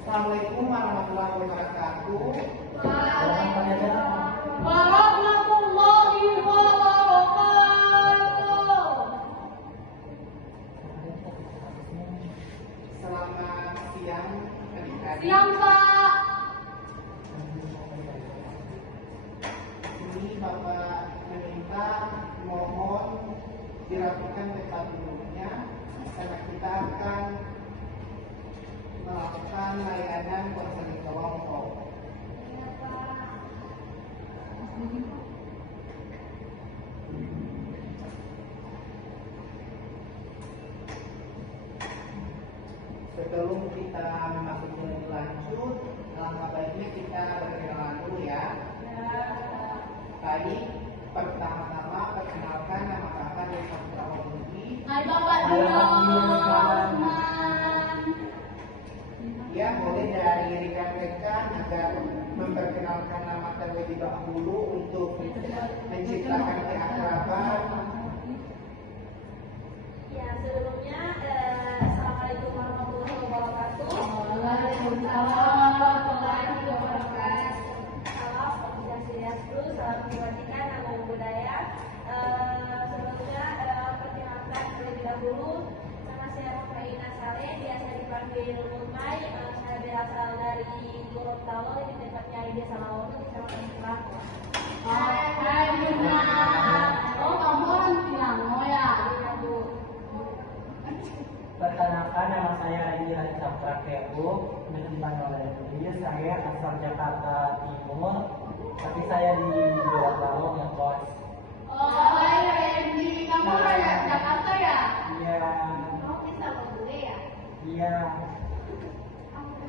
Assalamualaikum warahmatullahi wabarakatuh. Warahmatullahi wabarakatuh. Selamat siang adik-adik. Siang, Pak. Ini Bapak meminta mohon dirapikan tempat duduknya karena kita akan melakukan layanan konseling kelompok. Sebelum kita memasuki lebih lanjut, alangkah baiknya kita berkenalan dulu ya. Baik, pertama-tama perkenalkan nama kakak dari Saputra Budi. Hai Bapak Dion. Ya, boleh dari rekan-rekan agar memperkenalkan nama terlebih dahulu untuk menciptakan keakraban. Ya, sebelumnya Assalamualaikum warahmatullahi wabarakatuh. Waalaikumsalam warahmatullahi wabarakatuh. Salam Om Swastiastu, salam kebajikan, namo buddhaya. Sebelumnya perkenalkan terlebih dahulu, nama saya Faina Saleh, biasa dipanggil Umay. Saya berasal dari Gorontalo, ini tempatnya di Desa Lawono, Kecamatan Cilangkap. Hai Bunda. Oh, kamu orang Cilangkap ya? Perkenalkan, nama saya Adi Harisha Prakebu, menimpan oleh diri. Saya asal Jakarta Timur, tapi saya di Gorontalo ngekos. Oh, hai Randy. Kamu orang Jakarta ya? Iya, Kamu bisa berdua ya? iya.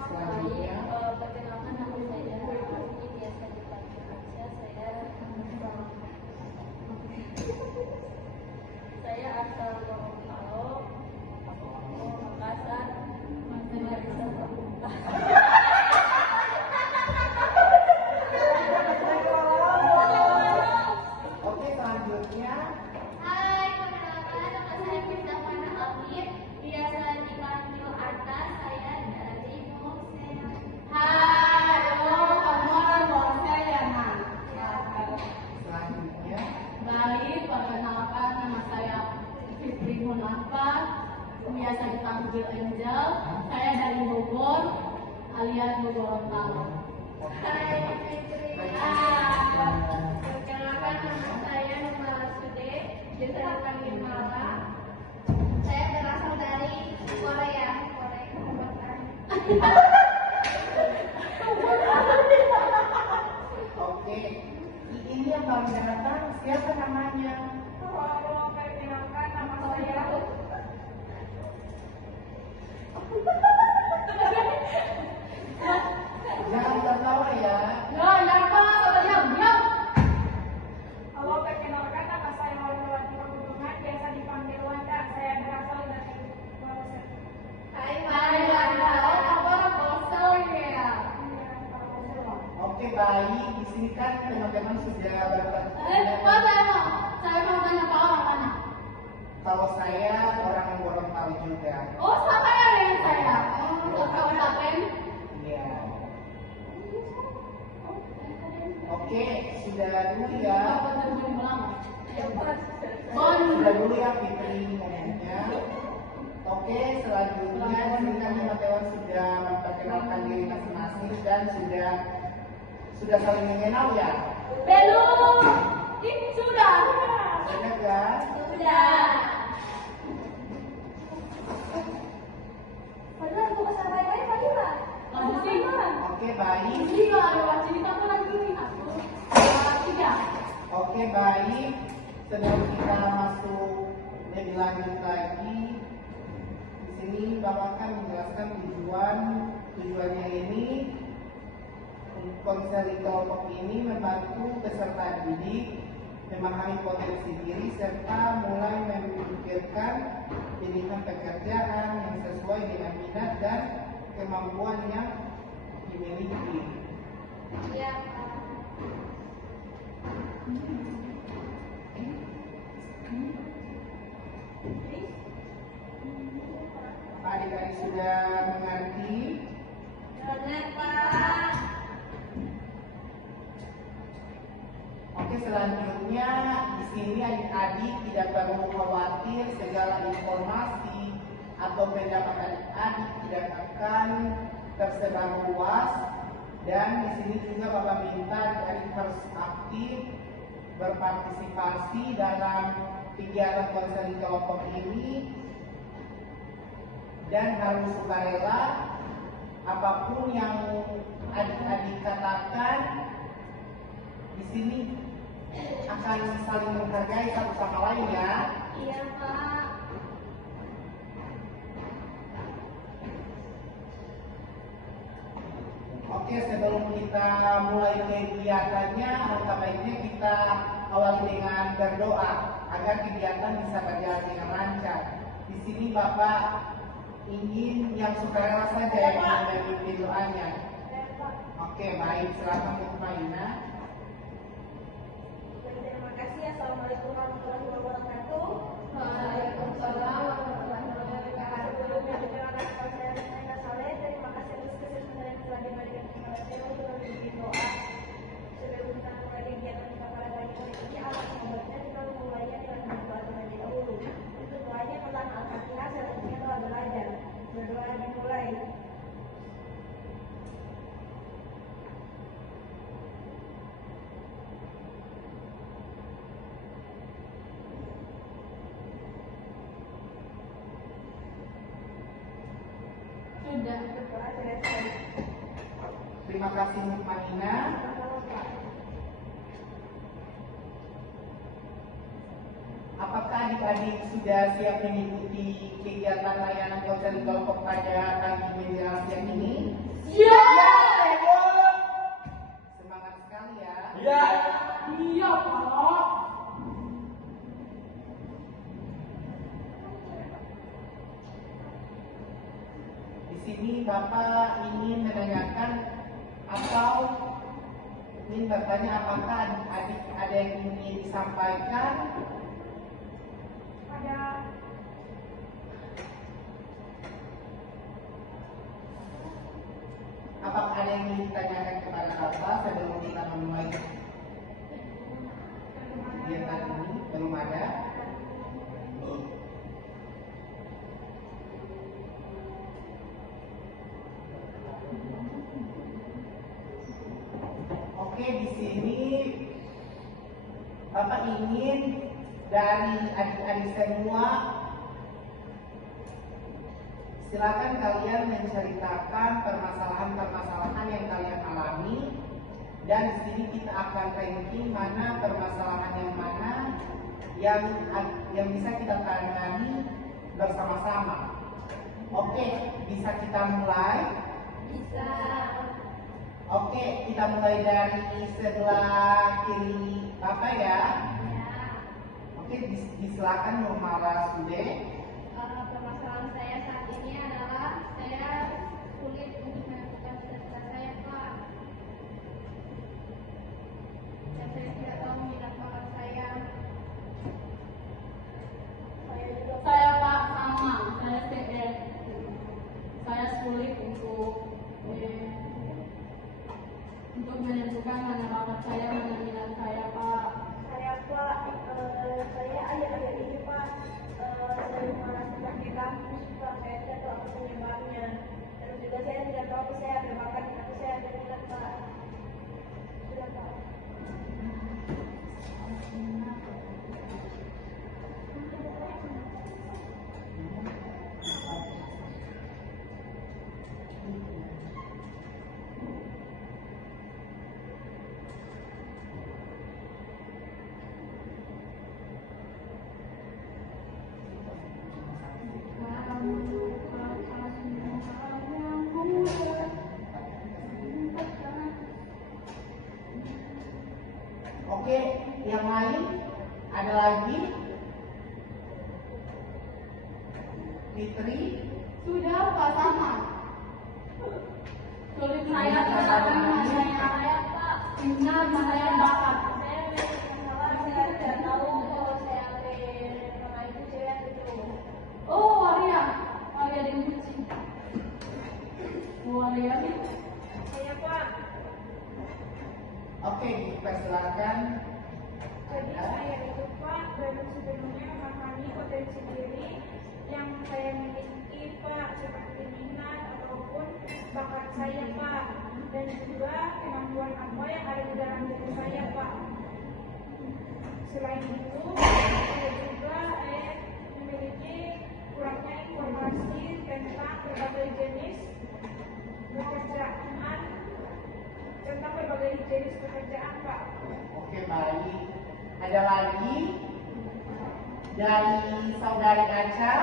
Selanjutnya, Perkenalkan nama saya ini biasa dipanggil Asia. Saya asal Gorontalo, Makassar, tidak bisa oke, selanjutnya Hai, perkenalkan nama saya Firdawana Alif, biasa dipanggil Arta. Saya dari Mongsea. Hai, oh kamu orang Bonsai ya, Nan? selanjutnya Baik, perkenalkan nama saya Fitri Munafa, biasa dipanggil Angel. Saya dari Bogor, alias Gorontalo. Hai, Fitri. Perkenalkan nama saya Nurmala Sude, biasa dipanggil Mala. Saya berasal dari Korea Selatan. oke. Ini yang paling datang siapa namanya? Perkenalkan nama saya Jangan tertawa ya. Ya, kenapa? Diam, diam. Halo, perkenalkan nama saya Maulawati Pegunungan, biasa dipanggil Wanda. Saya berasal dari Sulawesi. Hai, Hai, Wanda. Oh, kamu orang Bonsai ya? Oke, baik. Di sini kan teman-teman sudah Pak, saya mau tanya Pak orang mana? Kalau saya orang Gorontalo juga. Oh, sama ya dengan saya. Oh, kabupaten. Iya. Oke, sudah dulu ya. Kabupaten Bolang. Sudah dulu ya Fitri ngomongnya. Oke, selanjutnya ini kan teman-teman sudah memperkenalkan diri masing-masing dan sudah saling mengenal ya. Belum. Sudah. Sudah kan? Sudah. Padahal aku kesana baik-baik tadi lah. Lanjut sih. Oke, baik. Ini kalau ada cerita apa lagi nih? Tiga. Oke, baik. Sebelum kita masuk lebih lanjut lagi, di sini Bapak akan menjelaskan tujuannya ini. Konseling kelompok ini membantu peserta didik memahami potensi diri serta mulai memikirkan pilihan pekerjaan yang sesuai dengan minat dan kemampuan yang dimiliki. Iya. sudah mengerti? Benar, Pak. Oke, selanjutnya di sini adik-adik tidak perlu khawatir, segala informasi atau pendapat adik-adik tidak akan tersebar luas. Dan di sini juga Bapak minta adik-adik harus aktif berpartisipasi dalam kegiatan konseling kelompok ini dan harus sukarela. Apapun yang adik-adik katakan di sini akan saling menghargai satu sama lain ya. Iya, Pak. Oke, sebelum kita mulai kegiatannya, alangkah baiknya kita awali dengan berdoa agar kegiatan bisa berjalan dengan lancar. Di sini Bapak ingin yang sukarela saja yang memimpin doanya. Oke, baik. Silakan Bu Maina. Terima kasih. Assalamualaikum warahmatullahi wabarakatuh. Waalaikumsalam warahmatullahi wabarakatuh. Sebelumnya terima kasih kepada saya Nena Saleh. Terima kasih atas kesempatan yang telah diberikan kepada saya untuk memimpin doa. Sebelum kita mulai kegiatan kita pada pagi hari ini, alat membuatnya kita memulainya dengan berdoa terlebih dahulu. Untuk doanya pertama Al-Fatihah, selanjutnya doa belajar. Berdoa dimulai. Sudah. Berdoa selesai. Terima kasih Bu Maina. Apakah adik-adik sudah siap mengikuti kegiatan layanan konseling kelompok pada pagi menjelang siang ini? Iya. Semangat sekali ya. Iya. Iya, Pak. Di sini Bapak ingin menanyakan atau ingin bertanya apakah adik-adik ada yang ingin disampaikan? Ada Apakah ada yang ingin ditanyakan kepada Bapak sebelum kita memulai kegiatan ini? Belum ada? Oke, di sini Bapak ingin dari adik-adik semua, silakan kalian menceritakan permasalahan-permasalahan yang kalian alami, dan di sini kita akan ranking mana permasalahan yang mana yang bisa kita tangani bersama-sama. Oke, bisa kita mulai? bisa. Oke, kita mulai dari sebelah kiri Bapak ya. Oke, disilakan Nurmala Sude. Permasalahan saya saat ini adalah saya sulit untuk menentukan cita-cita saya, Pak. Dan saya tidak tahu minat bakat saya. Saya, Pak, sama. Saya TN. Saya sulit untuk menentukan mana bakat saya, mana minat saya, Pak. Saya, Pak, saya akhir-akhir ini, Pak, sering merasakan di kampus, Pak. Saya tidak tahu apa penyebabnya. Dan juga saya tidak tahu saya ada bakat atau saya ada minat, Pak. Sudah, Pak. Oke, yang lain ada lagi? Fitri? Sudah, Pak, sama. Sulit saya terapkan mana yang saya, Pak. Minat, mana yang bakat. Saya memiliki masalah, saya tidak tahu kalau saya ambil nama itu saya itu. Oh, Waria. Waria dan kucing. silakan. Jadi saya itu Pak baru sebelumnya memahami potensi diri yang saya miliki Pak, seperti minat ataupun bakat saya Pak, dan juga kemampuan apa yang ada di dalam diri saya Pak. Selain itu, saya juga memiliki kurangnya informasi tentang berbagai jenis pekerjaan Pak. Oke, baik. Ada lagi dari saudari Aca?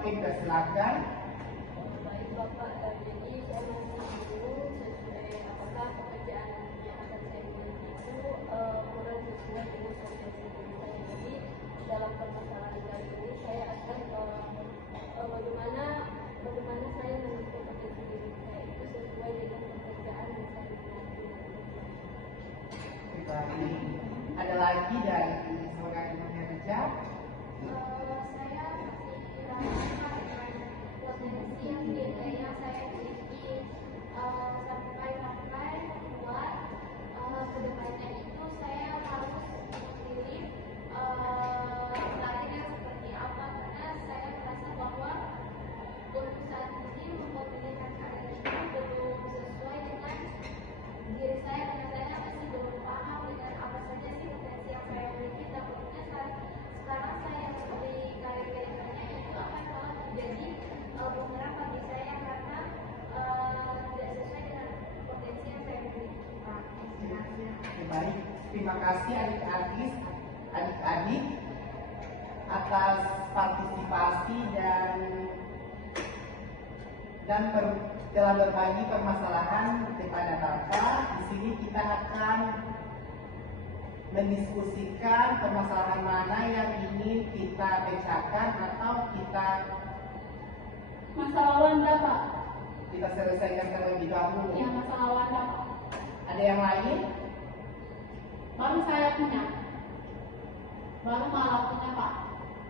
Oke, kita silakan. Baik Bapak, jadi saya mau tanya dulu sesuai apakah pekerjaan yang akan saya miliki itu kurang sesuai dengan potensi diri saya. Jadi dalam permasalahan kali ini saya akan bagaimana saya memiliki potensi diri saya itu sesuai dengan pekerjaan yang saya miliki. Oke, baik. Ada lagi dari saudari Maria? Saya masih rasakan dengan potensi yang saya miliki sampai membuat kedepannya itu saya harus memilih karir yang seperti apa, karena saya merasa bahwa untuk saat ini memilih karir itu belum sesuai dengan diri saya, karena saya masih belum paham dengan apa saja sih potensi yang saya miliki. Takutnya sekarang saya memilih karir kedepannya itu akan malah menjadi bumerang bagi saya karena tidak sesuai dengan potensi yang saya miliki. Oke, baik. Terima kasih adik-adik atas partisipasi dalam berbagi permasalahan kepada Bapak. Di sini kita akan mendiskusikan permasalahan mana yang ingin kita pecahkan atau kita Masalah Wanda Pak, selesaikan terlebih dahulu. ya masalah Wanda Pak. Ada yang lain? Baru saya punya, baru malah punya Pak,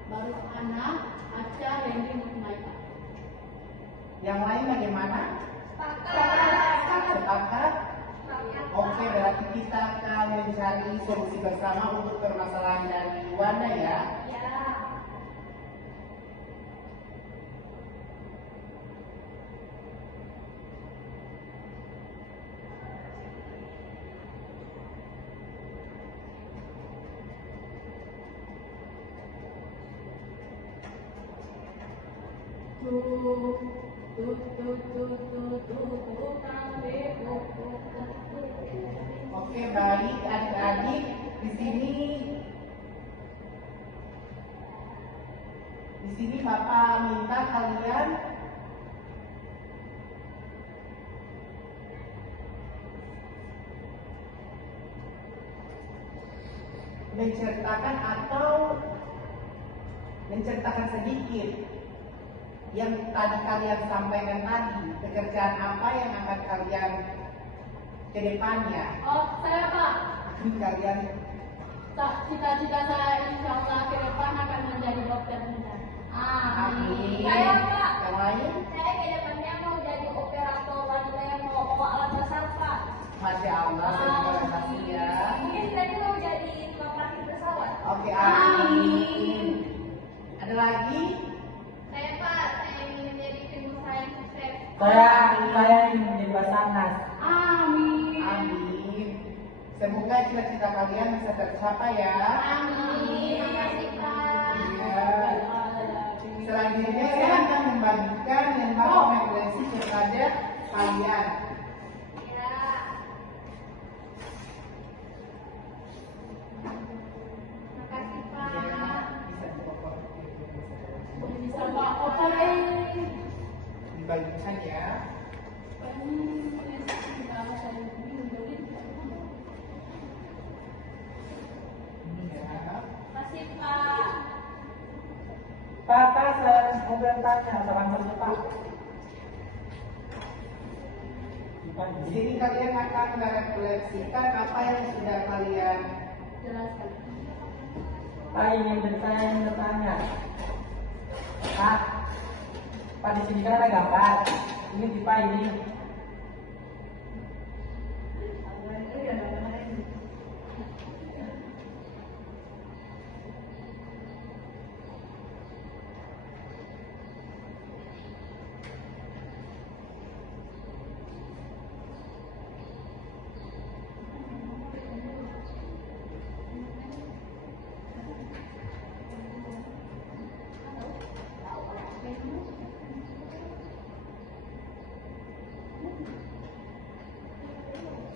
baru anak, Aca, Henry, Mutmai Pak. Yang lain bagaimana? Sepakat. Sepakat? Oke, berarti kita akan mencari solusi bersama untuk permasalahan dari Wanda ya. Ya. Oke, baik adik-adik, di sini Bapak minta kalian menceritakan sedikit yang tadi kalian sampaikan tadi, pekerjaan apa yang akan kalian ke depannya. Oh, saya Pak, Kalian cita-cita saya insya Allah ke depan akan menjadi dokter muda. amin. Saya, Pak. Yang lain? Saya ke depannya mau jadi operator wanita yang mau alat besar Pak. Masya Allah, terima kasih ya. Mungkin tadi mau jadi tukang parkir pesawat. Oke, amin. Ada lagi? Saya Pak, saya ingin menjadi pengusaha yang sukses. Saya ingin menjadi Basarnas. Amin. Amin. Semoga cita-cita kalian bisa tercapai ya. Amin. Terima kasih Pak. Ya. Selanjutnya saya akan membagikan lembar referensi kepada kalian. Ya. mau bertanya, salam terdepan. Di sini kalian akan merefleksikan apa yang sudah kalian Jelaskan. Pak saya ingin bertanya. Pak di sini kan ada gambar. Ini di Pak ini.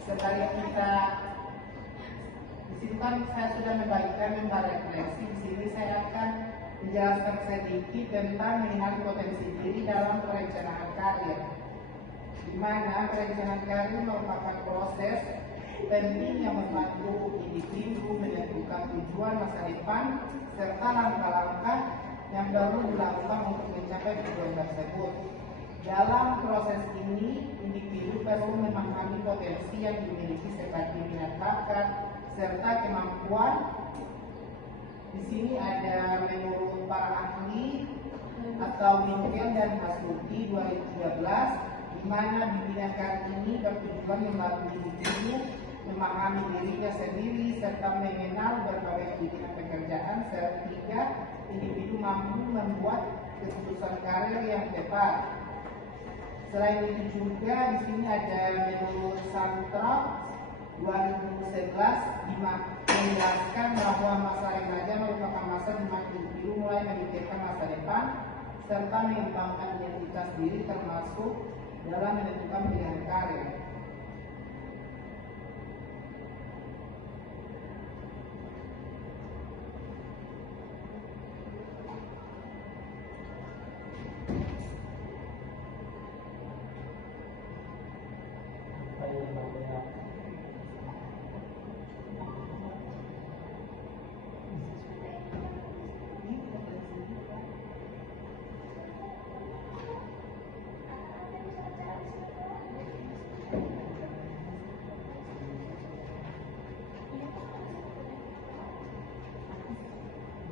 sekali kita di situ kan saya sudah membagikan member refleksi. Di sini saya akan menjelaskan sedikit tentang mengenali potensi diri dalam perencanaan karir, di mana perencanaan karir merupakan proses penting yang membantu individu menentukan tujuan masa depan serta langkah-langkah yang perlu dilakukan untuk mencapai tujuan tersebut. Dalam proses ini, individu perlu memahami potensi yang dimiliki seperti minat bakat serta kemampuan. Di sini ada menurut para ahli atau Winkel dan Masuki 2013, di mana bimbingan kali ini bertujuan membantu individu memahami dirinya sendiri serta mengenal berbagai pilihan pekerjaan sehingga individu mampu membuat keputusan karir yang tepat. Selain itu juga di sini ada menurut Santrop 2011 menjelaskan bahwa masa remaja merupakan masa di mana individu mulai memikirkan masa depan serta mengembangkan identitas diri termasuk dalam menentukan pilihan karir.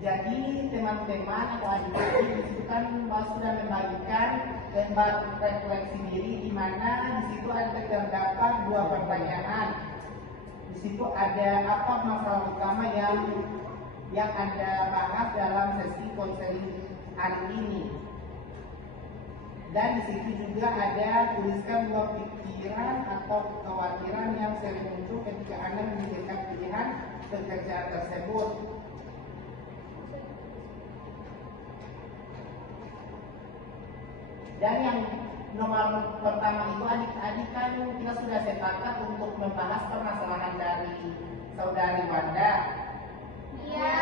Jadi teman-teman atau adik-adik itu kan sudah membagikan lembar refleksi diri, di mana di situ ada terdapat dua pertanyaan. Di situ ada apa masalah utama yang Anda bahas dalam sesi konseling hari ini. Dan di situ juga ada tuliskan dua pikiran atau kekhawatiran yang sering muncul ketika Anda memikirkan pilihan pekerjaan tersebut. Dan yang nomor pertama itu adik-adik kan kita sudah sepakat untuk membahas permasalahan dari saudari Wanda. Iya.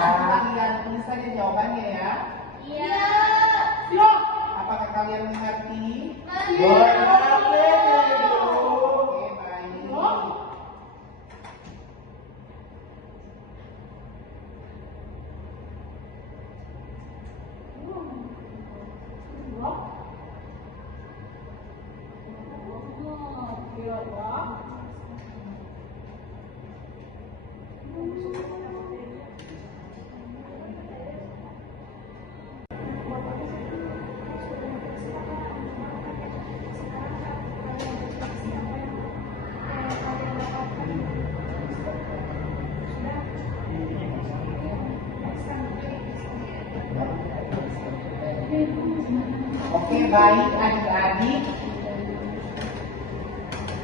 Nah, kalian tulis saja jawabannya ya. Iya. Siap. Apakah kalian mengerti? Mengerti. Oke, baik. Oke, baik adik-adik.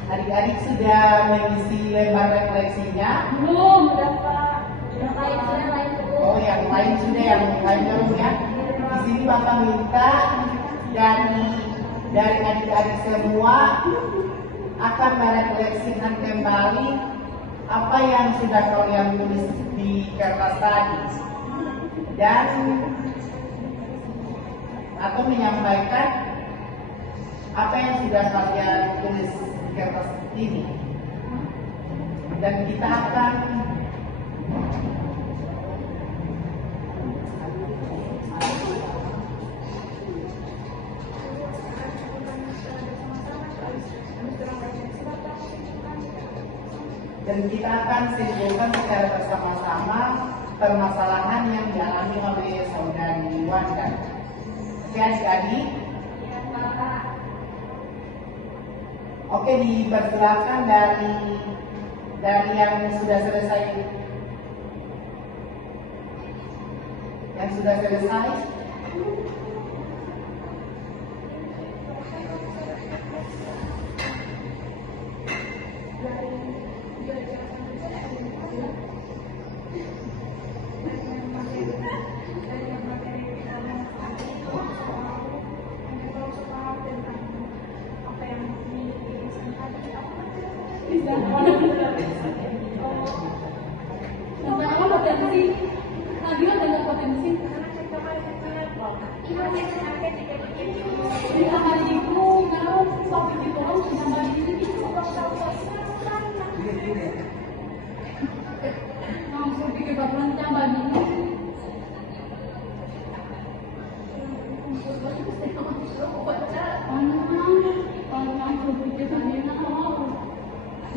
Adik-adik sudah mengisi lembar refleksinya? Belum, Bapak. Yang lain dulu. Oh, yang lain sudah, yang lain belum ya. Di sini Bapak minta dari adik-adik semua akan merefleksikan kembali apa yang sudah kalian tulis di kertas tadi, dan atau menyampaikan apa yang sudah kalian tulis di kertas ini, dan kita akan dan kita akan simpulkan secara bersama-sama permasalahan yang dialami oleh saudari Wanda. Oke adik-adik? Oke, dipersilakan dari yang sudah selesai. Yang sudah selesai? Namanya potensi, Nabila dengan potensi. Di hatiku, kalau sampai di bawah menambah diri itu langsung pikir bakalan tambah diri.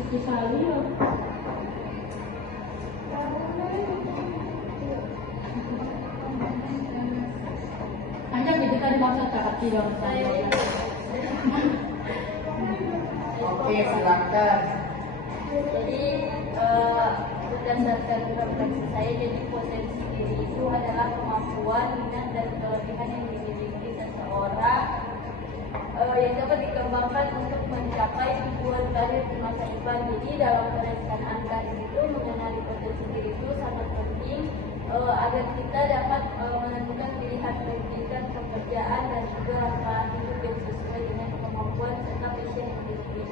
Itu saya. Hanya kita dimaksud kakak tidak. Oke, silakan. Jadi berdasarkan refleksi saya, jadi potensi diri itu adalah kemampuan, minat, dan kelebihan yang dimiliki seseorang yang dapat dikembangkan untuk mencapai tujuan karir di masa depan. Jadi dalam perencanaan karir itu mengenali potensi diri itu sangat penting agar kita dapat menentukan pilihan pendidikan, pekerjaan, dan juga langkah hidup yang sesuai dengan kemampuan serta passion yang dimiliki.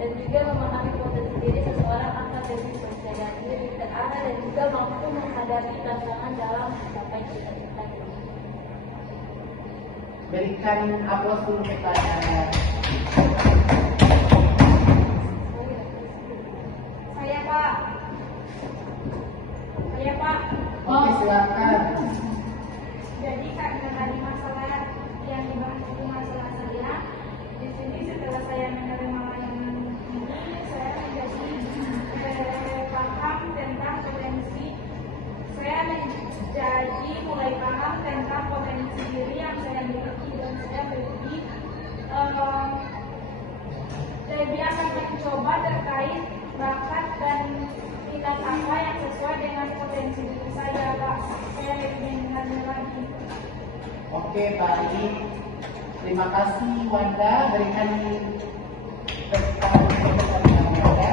Dan juga memahami potensi diri seseorang akan lebih percaya diri, terarah, dan juga mampu menghadapi tantangan dalam mencapai cita-cita. Berikan aplaus dulu kepada Saya Pak. Oke, silakan. Jadi karena tadi masalah yang dibahas itu masalah saya, di sini setelah saya menerima layanan ini, saya menjadi paham tentang potensi. Saya menjadi mulai paham tentang potensi diri yang saya miliki, dan saya lebih akan mencoba terkait bakat dan minat apa yang sesuai dengan potensi diri saya, Pak. Saya lebih mengenalnya lagi. Oke, baik. Terima kasih Wanda, berikan tepuk tangan kepada Wanda.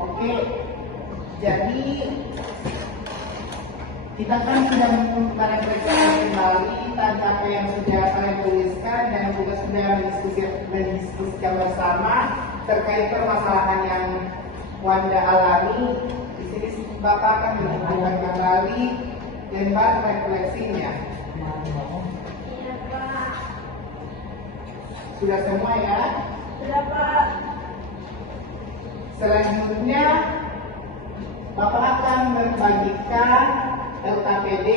Oke, jadi kita kan sudah merefleksikan kembali tentang apa yang sudah kalian tuliskan dan juga sudah mendiskusikan bersama terkait permasalahan yang Wanda alami. Di sini Bapak akan menunjukkan kembali lembar refleksinya. Iya Pak. Sudah semua ya? Sudah Pak. Selanjutnya Bapak akan membagikan LKPD,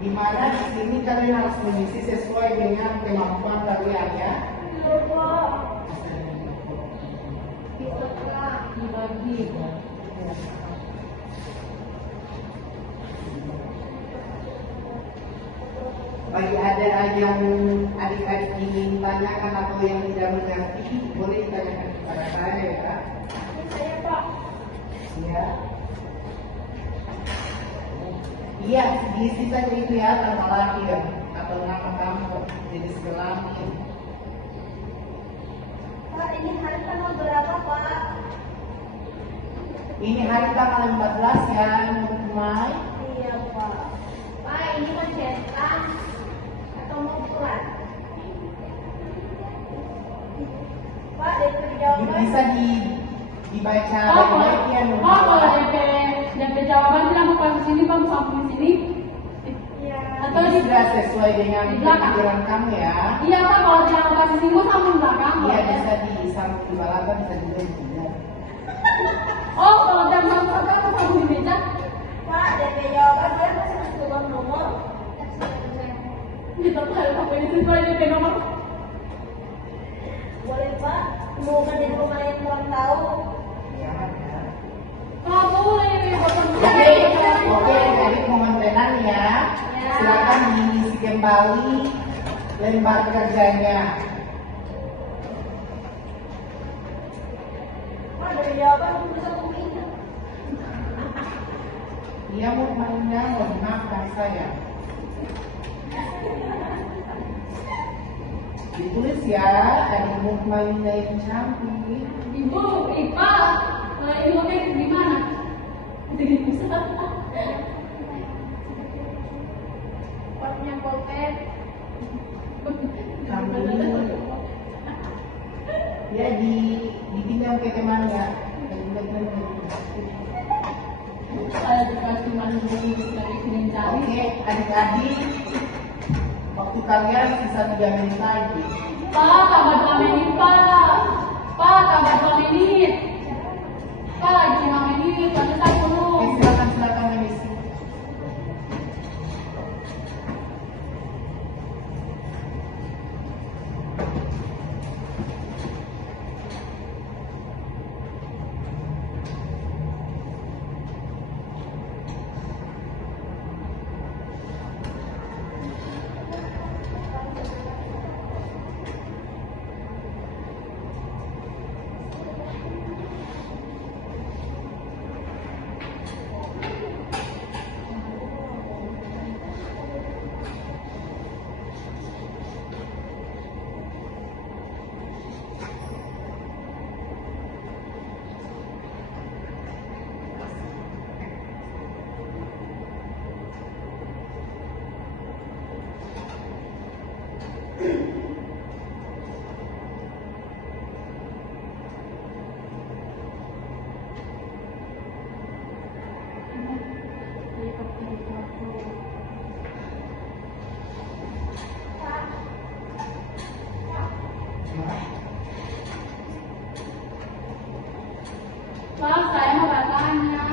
di mana di sini kalian harus mengisi sesuai dengan kemampuan kalian ya. Iya Pak. Bisa Pak. Dibagi. Bagi ada yang adik-adik ingin tanyakan atau yang tidak mengerti, boleh tanyakan kepada saya ya. Saya Pak. Ya. Iya, diisi saja itu ya, nama lahir atau nama kamu, jenis kelamin. Pak, ini hari tanggal berapa Pak? Ini hari tanggal 14 ya, Mai. Iya Pak. Pak, ini mencetak jawaban. bisa dibaca Oh, baik-baik ya. kalau DP jawaban bilang bukan di sini, bang, samping sini. Iya. Atau Ini di sudah sesuai dengan di belakang. pikiran kamu ya. Iya, Pak, kalau dia bukan di sini, samping belakang. Iya, kalau bisa di samping balapan, bisa juga di tidak. Oh, kalau jam satu kan samping di meja. Pak, DP jawaban boleh masuk ke uang nomor. Kita tuh harus sampai di situ aja DP nomor. Boleh Pak, semoga di rumah yang kurang tahu. Iya, ada. Kalau boleh, Oke, jadi komandan ya. Silakan diisi kembali lembar kerjanya. Pak, dari jawaban belum satu minit. Dia mau mainnya, mau dimakan saya. Ditulis ya, ada mau mainnya yang cantik. Ibu, Ipa, ibu kayak gimana? Jadi pusat. Pak punya pulpen. Kamu ya dipinjam ke teman ya. Saya juga cuma dari kirim cari. Oke, adik-adik, waktu kalian sisa 3 menit lagi. Pak, tambah 2 menit, Pak. Pak, tambah 2 menit. Pak, lagi 5 menit, selesai dulu. Silakan mengisi. Pak, saya mau bertanya.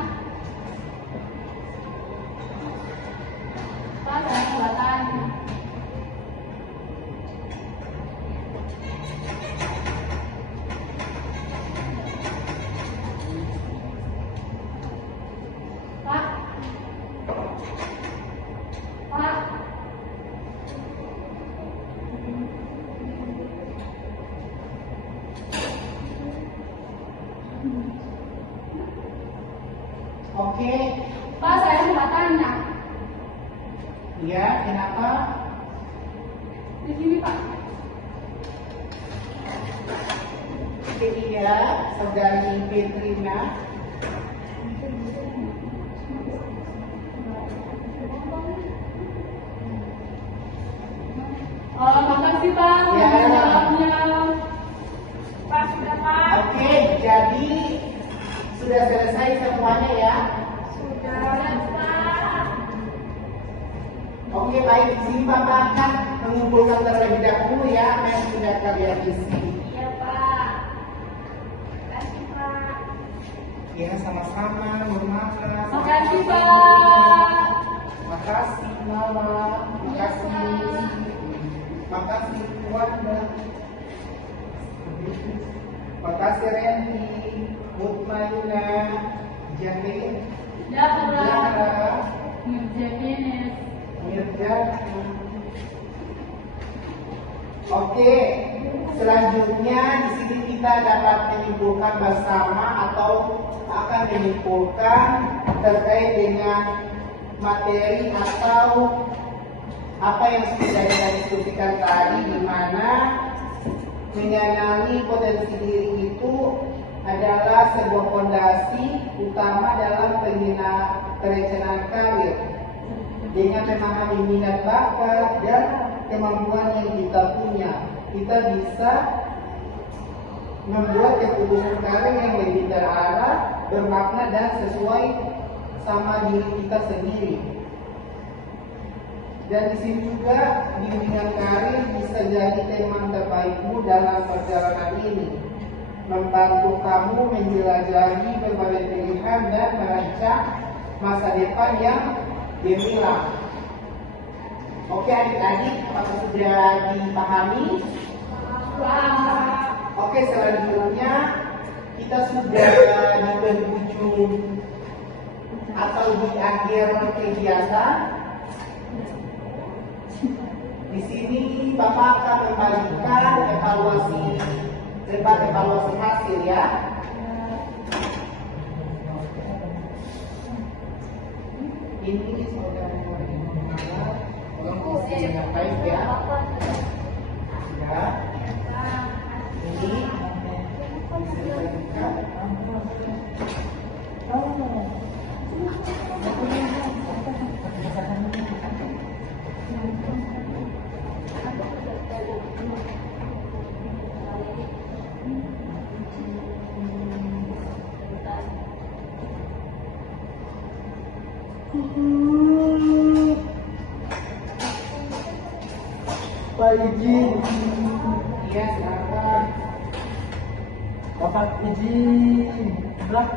Pak, saya mau bertanya. Pak. Pak. Oke, Pak, saya mau bertanya. ya kenapa? Di sini, Pak. Iya, saudari Petrina. Oh, makasih, Pak. Ya. Maafnya. Pak, sudah Pak. Oke, jadi sudah selesai semuanya ya. Sudah Pak. Oke, baik. Di sini Bapak akan mengumpulkan terlebih dahulu ya apa yang sudah kalian isi. Iya Pak. Kasih Pak. Ya, sama-sama. Bermakna. Makasih, Pak. Makasih, Mama. Makasih. Makasih, Wanda. Makasih, Randy. Mutmaina. Jahe. Ya, Pak. Zahra. Ngerjain. Mirja. Oke, selanjutnya di sini kita dapat menyimpulkan bersama atau akan menyimpulkan terkait dengan materi atau apa yang sudah kita diskusikan tadi, di mana mengenali potensi diri itu adalah sebuah fondasi utama dalam perencanaan karir. Dengan memahami minat bakat dan kemampuan yang kita punya, kita bisa membuat keputusan kalian yang lebih terarah, bermakna dan sesuai sama diri kita sendiri. Dan di sini juga bimbingan karir bisa jadi teman terbaikmu dalam perjalanan ini, membantu kamu menjelajahi berbagai pilihan dan merancang masa depan yang gemilang. Oke adik-adik, apakah sudah dipahami? Oke, selanjutnya kita sudah di penghujung atau di akhir kegiatan. Di sini Bapak akan membagikan evaluasi hasil ya. Ini saudara tolong yang baik ya. Ya. Ini Pak izin. ya silakan. Bapak izin. Lah.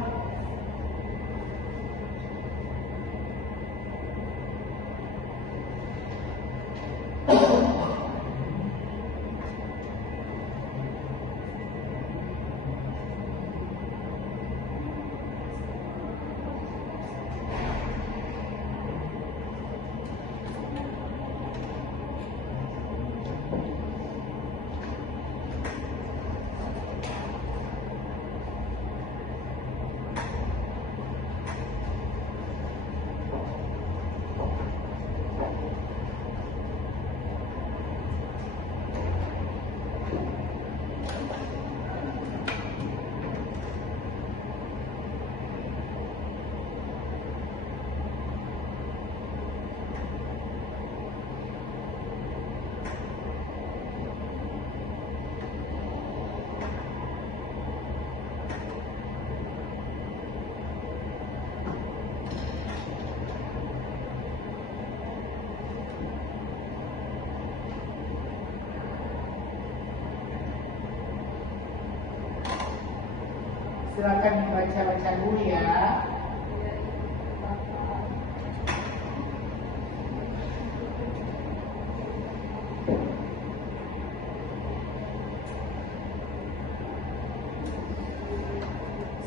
Silakan dibaca-baca dulu ya.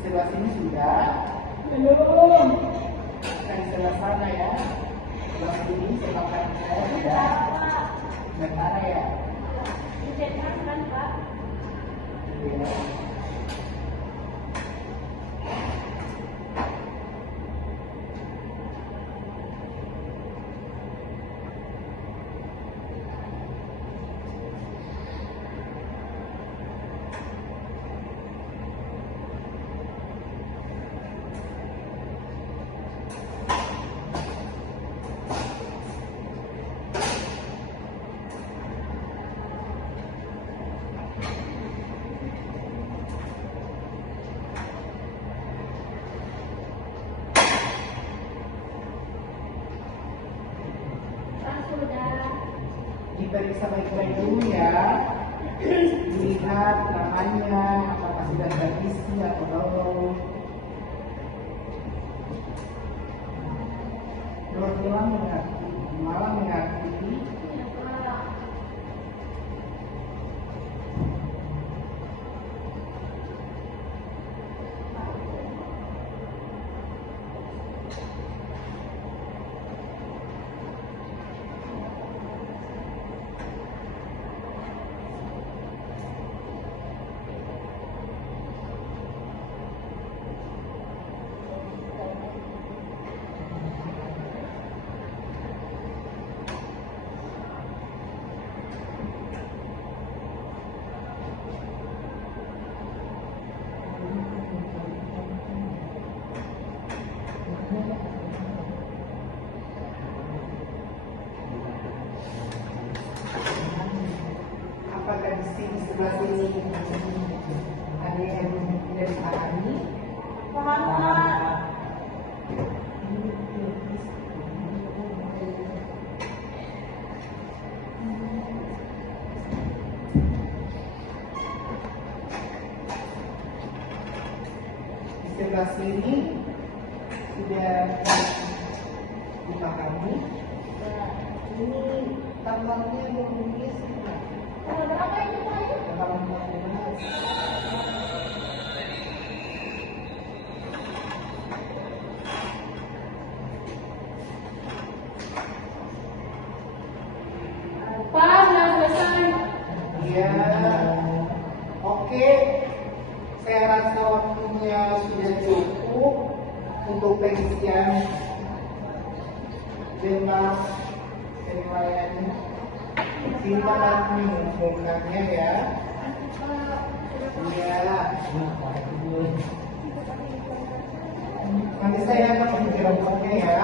Sebelah sini sudah. Belum. Kan sebelah sana ya. Sebelah sini, sebelah kanan saya sudah. Sebelah ya. Ya. Diperiksa baik-baik dulu ya. Dilihat namanya, apakah sudah terisi atau belum. Malah mengakui apakah di sini sebelah sini ada yang tidak dipahami? Paham, Pak. Di sebelah sini sudah dipahami. Ini tambangnya menulis Berapa ini, Pak? tambangnya menulis. Pak, sudah selesai. Iya. Oke. Saya rasa waktunya sudah cukup untuk pengisian jurnal penilaiannya. Kita akan mengumumkannya ya. Iya. Nanti saya akan menjelaskannya ya.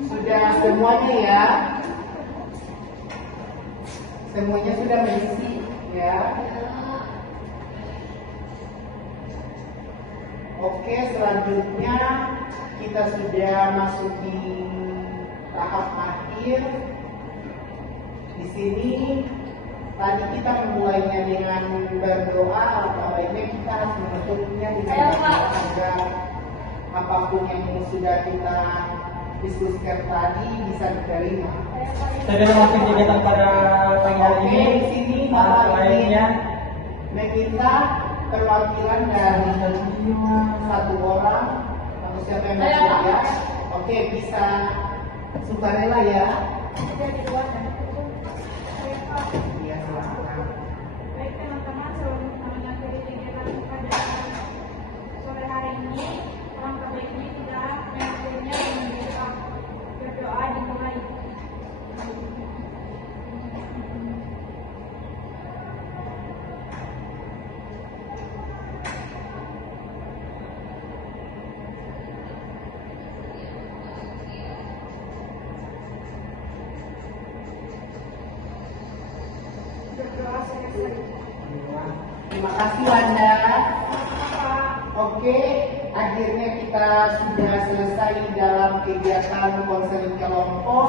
Sudah semuanya ya. Semuanya sudah mengisi ya. Oke, selanjutnya kita sudah masuk di tahap akhir. Di sini tadi kita memulainya dengan berdoa, atau baiknya kita harus menutupnya dengan berdoa agar apapun yang sudah kita diskusikan tadi bisa diterima. Terima kasih kegiatan pada pagi hari Oke, ini. di sini Para Bapak ingin lainnya meminta perwakilan dari satu orang atau siapa yang mau ya. Oke, bisa sukarela ya. Iya, silakan. Baik teman-teman, sebelum kita mengakhiri kegiatan pada sore hari ini, alangkah baiknya kita mengakhirinya dengan berdoa dimulai. Berdoa selesai. Terima kasih Wanda. Oke, akhirnya kita sudah selesai dalam kegiatan konseling kelompok.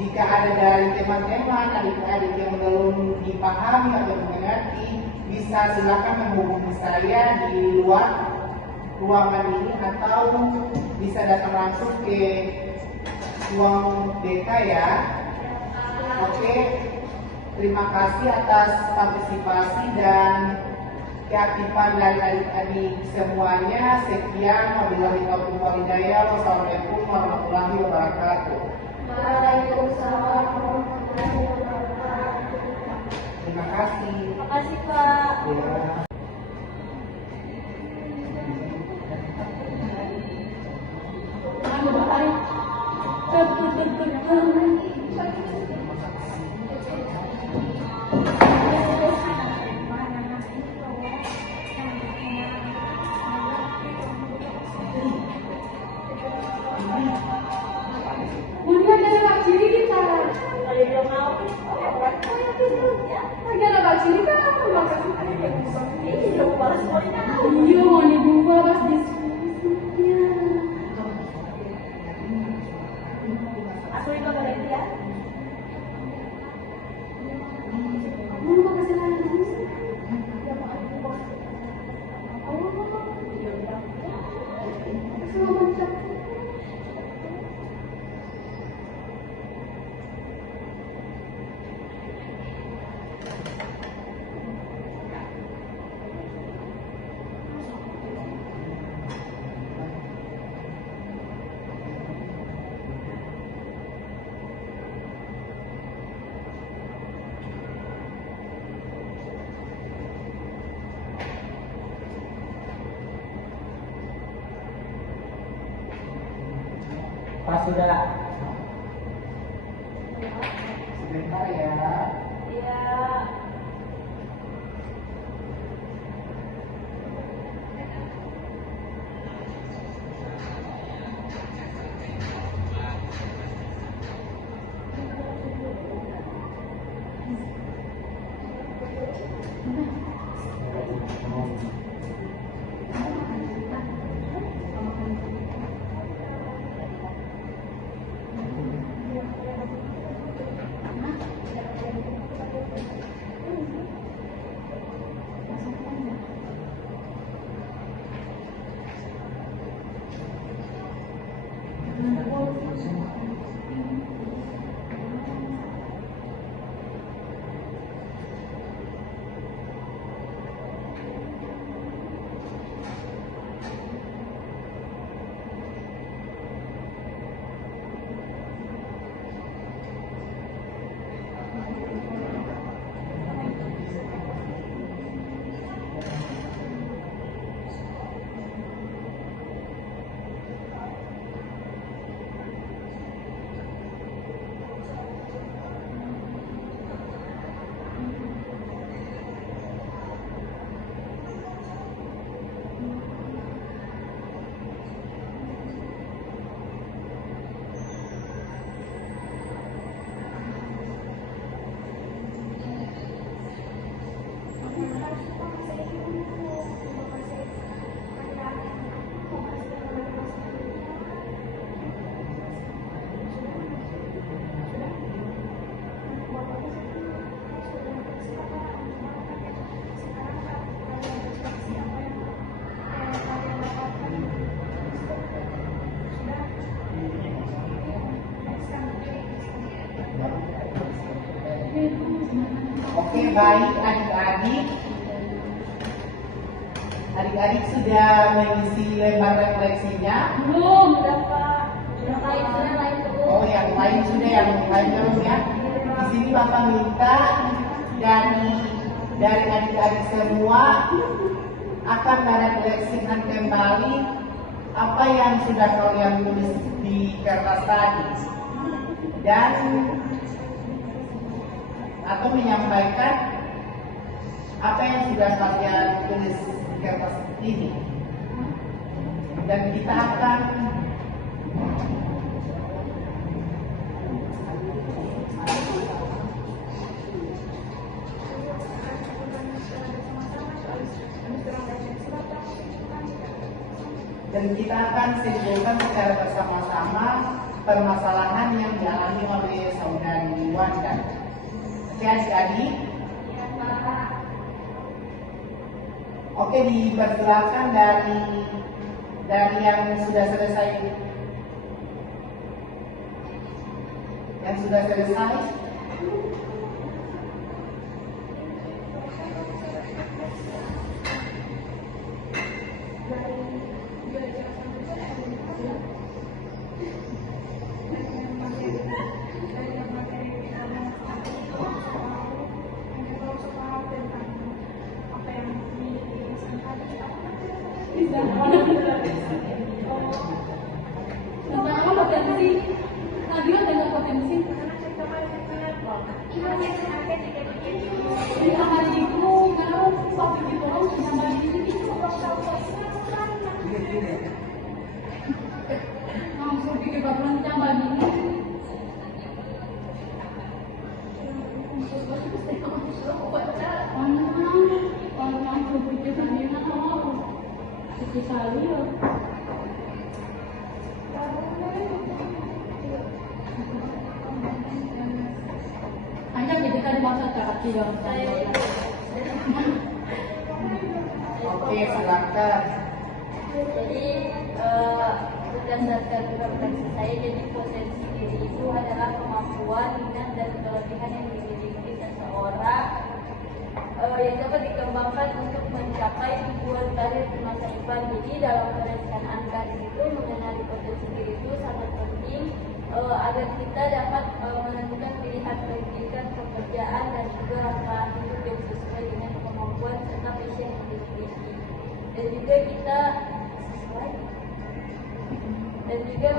Jika ada dari teman-teman, adik-adik yang belum dipahami atau mengerti, bisa silakan menghubungi saya di luar ruangan ini atau bisa datang langsung ke ruang BK ya. Oke, terima kasih atas partisipasi dan keaktifan dari adik-adik semuanya. Sekian, wabillahi taufiq wal hidayah. Wassalamualaikum warahmatullahi wabarakatuh. Waalaikumsalam warahmatullahi wabarakatuh. Terima kasih. Terima kasih, Pak. Ya. Bunda dari Pak Ciri kita. Kalau dia mau, ya. Lagi ada Pak Ciri kan apa makasih. Ini dia mau balas poinnya. Iya mau dibuka pas diskusinya. Aku ikut pada dia. Mau makasih lagi. pas sudah Sebentar ya. Iya. Oke, baik adik-adik. Adik-adik sudah mengisi lembar refleksinya. Belum. Sudah Pak. Yang lain sudah, lain belum. Oh, yang lain sudah, yang lain belum ya. Di sini Bapak minta dari adik-adik semua akan merefleksikan kembali apa yang sudah kalian tulis di kertas tadi dan atau menyampaikan apa yang sudah kalian tulis di kertas ini, dan kita akan simpulkan secara bersama-sama permasalahan yang dialami oleh saudari Wanda. Oke adik-adik? Ya Pak. Oke, dipersilakan dari yang sudah selesai. Yang sudah selesai. Tentang apa potensi? Nadia tentang potensi. Kita hariku kalau waktu itu orang sudah bagi ini langsung pikir baperan tambah ini. Orang berpikir tadi nak mau sekali ya. Hanya kita di masa terkecil. Oke, silakan. Jadi berdasarkan refleksi saya, jadi potensi diri itu adalah kemampuan, minat dan kelebihan yang dimiliki seseorang yang dapat dikembangkan untuk mencapai tujuan karir di masa depan. Jadi dalam perencanaan karir itu mengenali potensi diri itu sangat penting agar kita dapat menentukan pilihan pendidikan, pekerjaan dan juga rasa hidup yang sesuai dengan kemampuan serta passion yang dimiliki. Dan juga kita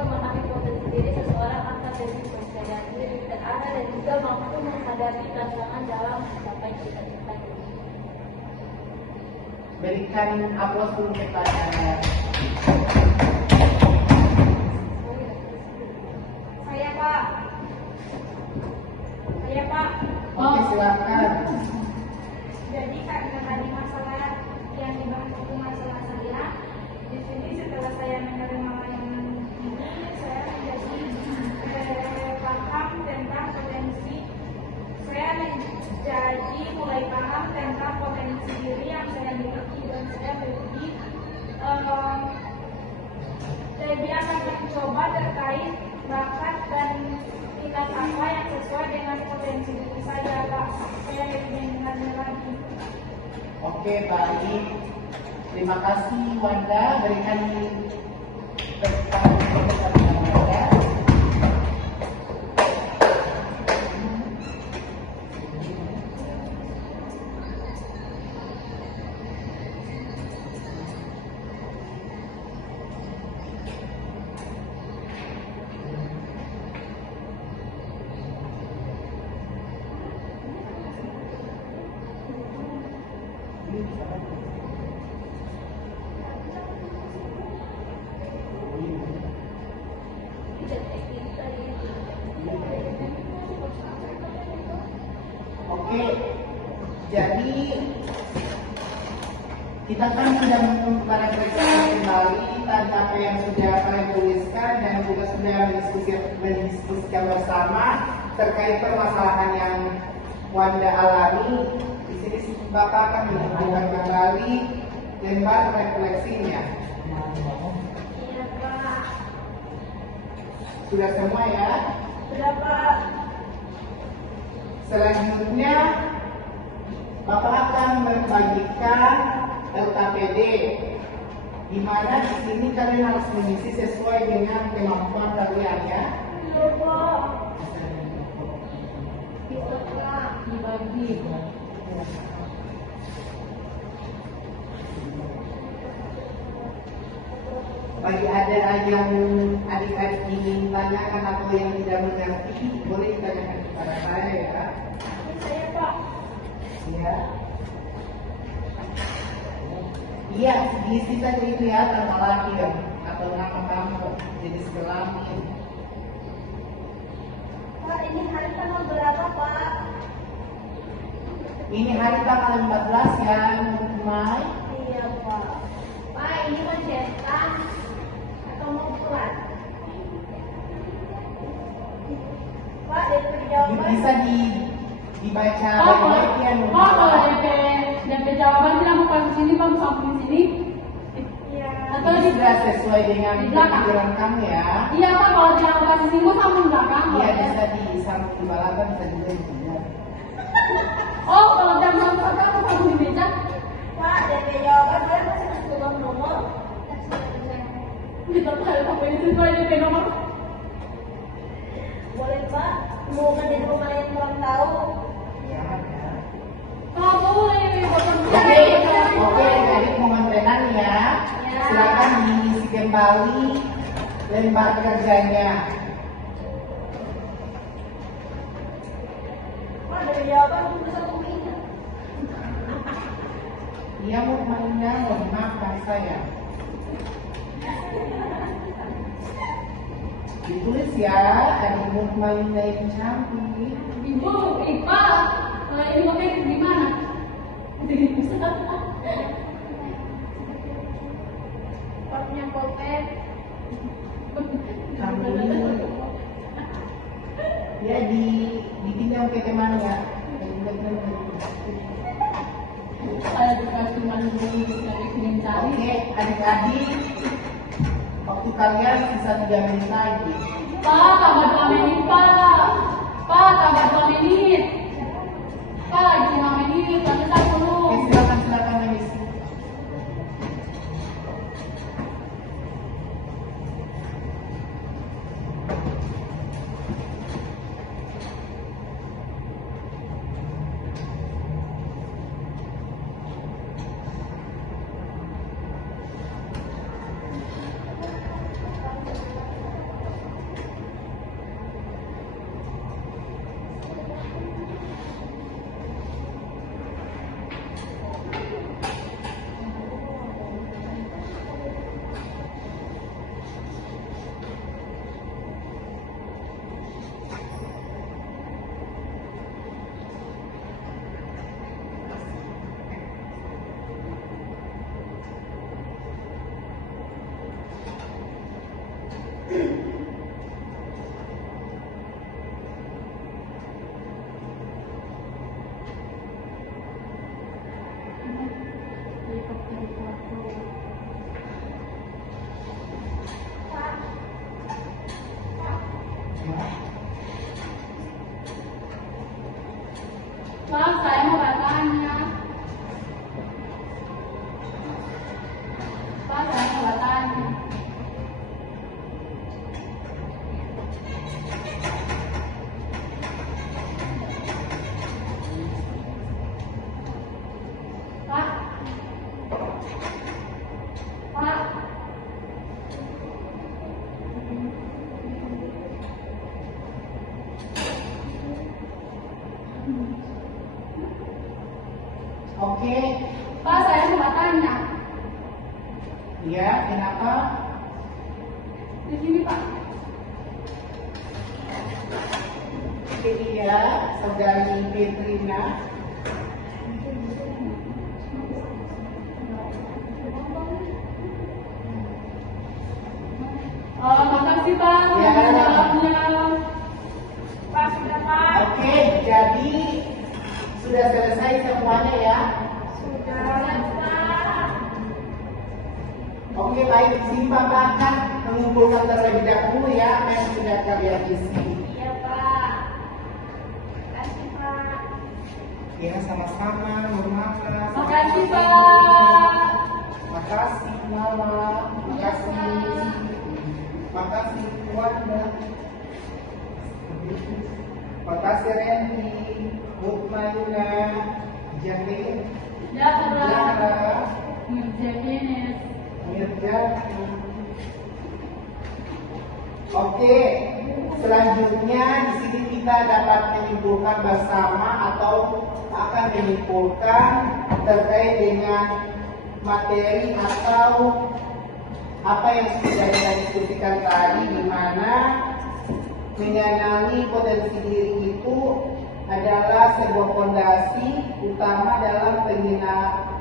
memahami potensi diri seseorang akan lebih percaya diri, terarah dan juga mampu menghadapi tantangan dalam mencapai cita-cita. Berikan aplaus dulu kepada Saya Pak. Oke, silakan. Jadi Kak terkait bakat dan minat apa yang sesuai dengan potensi diri saya, Pak. Saya ingin menanya lagi. Oke, baik. Terima kasih Wanda, berikan tepuk tangan kepada Wanda. Oke, jadi kita kan sudah memeriksa kembali tentang apa yang sudah kalian tuliskan dan juga sudah mendiskusikan bersama terkait permasalahan yang Wanda alami. Di sini Bapak akan menunjukkan kembali lembar refleksinya. Iya, Pak. Sudah semua ya? Sudah, Pak. Selanjutnya, Bapak akan membagikan LKPD, di mana di sini kalian harus mengisi sesuai dengan kemampuan kalian ya. Iya, Pak. Bisa Pak. Dibagi. Bagi ada yang adik-adik ingin tanyakan atau yang tidak mengerti, boleh ditanyakan kepada saya ya. Ini saya, Pak. Ya. Iya, diisi saja itu ya, nama lahir atau nama kamu, jenis kelamin. Pak, ini hari tanggal berapa, Pak? Ini hari tanggal 14 ya, Mai. Iya, Pak. Pak, ini mencetak Atau mau pulang? Pak, dari jawaban. Bisa dibaca Pak, baik-baik ya. Pak, kalau DP jawaban bilang bukan di sini, Pak, samping sini. Iya. Atau Ini di sudah sesuai dengan di belakang. pikiran kamu ya. Iya, Pak, kalau jawaban di sini, samping belakang. Iya, boleh. bisa di samping di belakang, bisa juga di sebelah. Oh, kalau jam samping aku samping di meja. Pak, dari jawaban dia masih keluar nomor. Kita tuh ada sampai sesuai DP nomor. Boleh, Pak. Mau di rumah yang kurang tahu. Jangan ya. Kalau boleh, bapak Oke, jadi pengantenan ya. Silakan diisi kembali lembar kerjanya. Pak, dari jawaban cuma satu minit. Dia mau mainnya, mau dimakan saya. Ditulis ya, ada mau mainnya yang cantik. Ibu, Pak, ini mau kayak gimana? Pak punya pulpen. Kamu ini ya dipinjam ke kemana ya? Saya juga cuma di kirim cari. Oke, adik-adik, waktu kalian sisa 3 menit lagi. Pak, tambah 2 menit, Pak. Pak, tambah 2 menit. Pak, lagi 5 menit, tapi saya dulu. Oke, silakan mengisi. Pak, saya mau bertanya. Pak, saya mau bertanya. Pak. Pak. Oke, Pak, saya mau bertanya. ya kenapa? Di sini, Pak. Oke, iya, saudari Petrina. Makasih, Pak. Ya. Jawabnya. Pak, sudah Pak. Oke, jadi sudah selesai semuanya ya. Sudah Pak. Oke, baik. Di sini Bapak akan mengumpulkan terlebih dahulu ya apa yang sudah kalian isi. Iya Pak. Kasih Pak. Ya, sama-sama. Mama. Makasih, Pak. Makasih, Mama. Makasih. Makasih, Wanda. Makasih, Randy. Mutma Yuna. Jane. Jahra. Zahra. Ngerjain. Mirja. Oke, selanjutnya di sini kita dapat menyimpulkan bersama atau akan menyimpulkan terkait dengan materi atau apa yang sudah kita diskusikan tadi, di mana mengenali potensi diri itu adalah sebuah fondasi utama dalam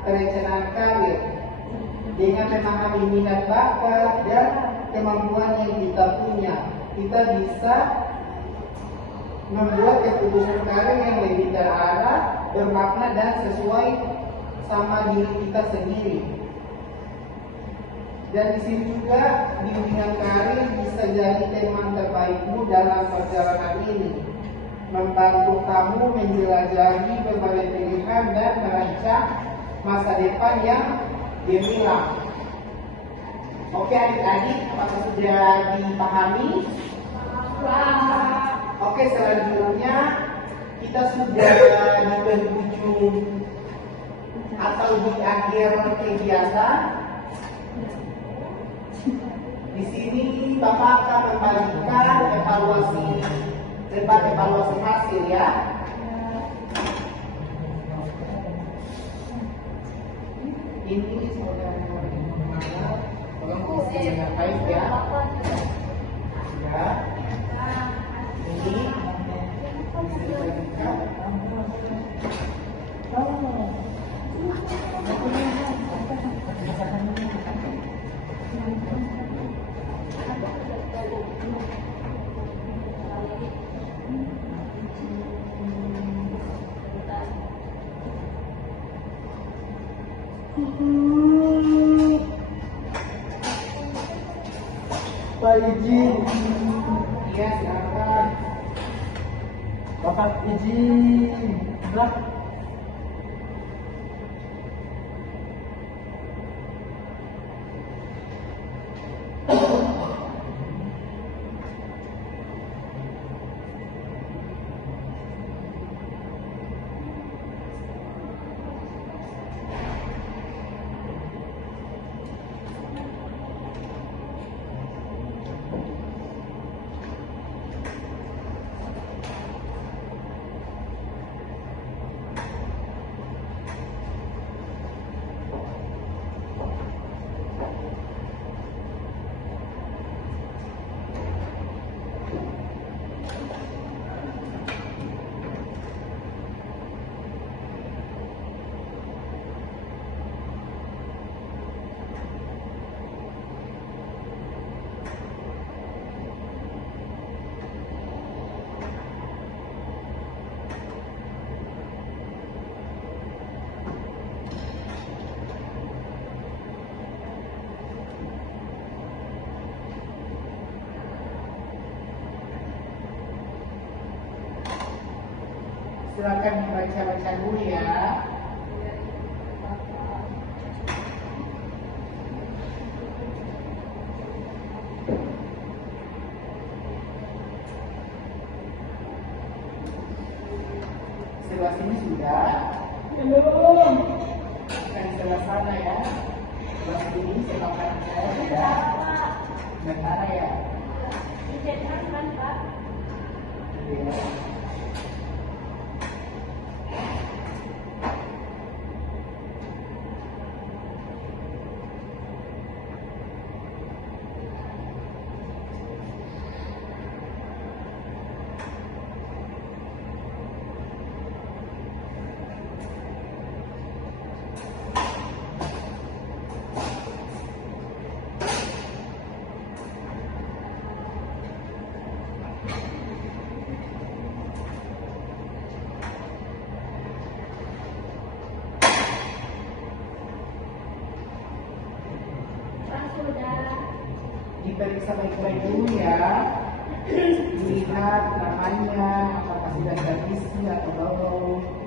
perencanaan karir. Dengan memahami minat bakat dan kemampuan yang kita punya, kita bisa membuat keputusan karir yang lebih terarah, bermakna dan sesuai sama diri kita sendiri. Dan di sini juga bimbingan karir bisa jadi teman terbaikmu dalam perjalanan ini, membantu kamu menjelajahi berbagai pilihan dan merancang masa depan yang gemilang. Oke adik-adik, apakah sudah dipahami? Oke, selanjutnya kita sudah di penghujung atau di akhir kegiatan. Di sini Bapak akan membagikan evaluasi hasil ya. Ini saudara tolong isi dengan baik ya. Ya. Ini Pak izin, ya silakan. Bapak izin. Lah, Silakan dibaca-baca dulu ya. Sebelah sini sudah. Belum. Dan sebelah sana ya. Sebelah sini, sebelah kanan saya sudah. Dan mana ya? Dicetak kan Pak? Iya. Pak sudah. Diperiksa baik-baik dulu ya. Dilihat namanya, apakah sudah terisi atau belum.